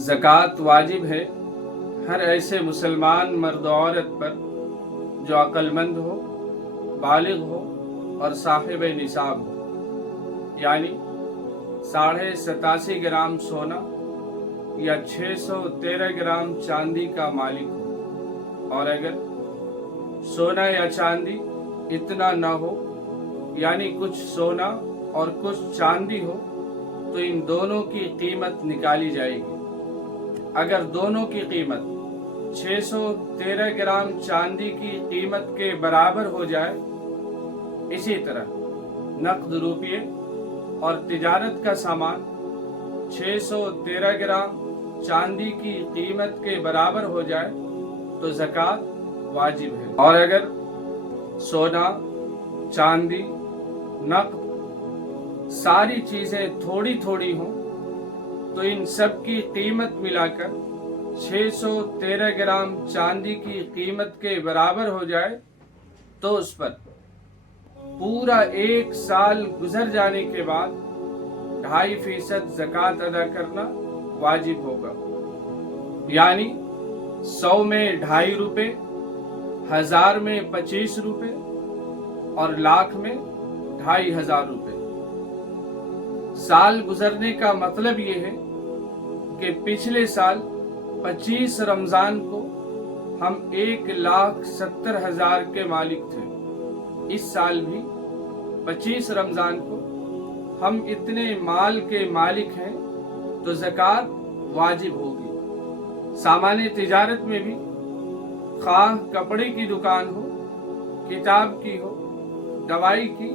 ज़कात वाजिब है हर ऐसे मुसलमान मर्द औरत पर जो अक्लमंद हो, बालिग हो और साहिब निसाब हो, यानी 87.5 ग्राम सोना या 613 ग्राम चांदी का मालिक हो। और अगर सोना या चांदी इतना न हो, यानी कुछ सोना और कुछ चांदी हो, तो इन दोनों की कीमत निकाली जाएगी। अगर दोनों की कीमत 613 ग्राम चांदी की कीमत के बराबर हो जाए, इसी तरह नकद रुपये और तिजारत का सामान 613 ग्राम चांदी की कीमत के बराबर हो जाए तो ज़कात वाजिब है। और अगर सोना, चांदी, नकद सारी चीज़ें थोड़ी थोड़ी हों, तो इन सब की कीमत मिलाकर 613 ग्राम चांदी की कीमत के बराबर हो जाए तो उस पर पूरा 1 साल गुजर जाने के बाद 2.5% ज़कात अदा करना वाजिब होगा। यानी 100 में 2.5 रुपये, 1000 में 25 रुपये और लाख में 2.5 रुपये। साल गुजरने का मतलब ये है कि पिछले साल 25 रमज़ान को हम 1,70,000 के मालिक थे। इस साल भी 25 रमज़ान को हम इतने माल के मालिक हैं तो ज़कात वाजिब होगी। सामान्य तिजारत में भी खाह कपड़े की दुकान हो, किताब की हो, दवाई की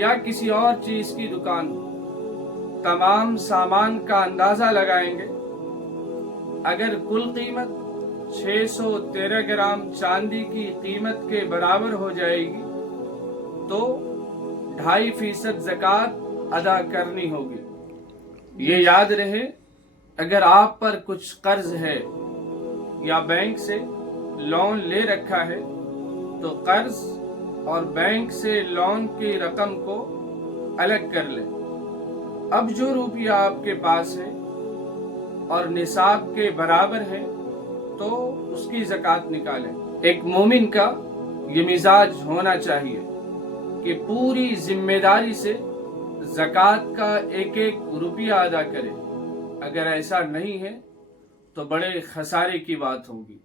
या किसी और चीज़ की दुकान हो, तमाम सामान का अंदाज़ा लगाएंगे। अगर कुल कीमत 613 ग्राम चांदी की कीमत के बराबर हो जाएगी तो 2.5% ज़कात अदा करनी होगी। ये याद रहे, अगर आप पर कुछ कर्ज है या बैंक से लोन ले रखा है तो कर्ज और बैंक से लोन की रकम को अलग कर लें। अब जो रुपया आपके पास है और निसाब के बराबर है तो उसकी ज़कात निकालें। एक मोमिन का ये मिजाज होना चाहिए कि पूरी जिम्मेदारी से ज़कात का एक एक रुपया अदा करे। अगर ऐसा नहीं है तो बड़े खसारे की बात होगी।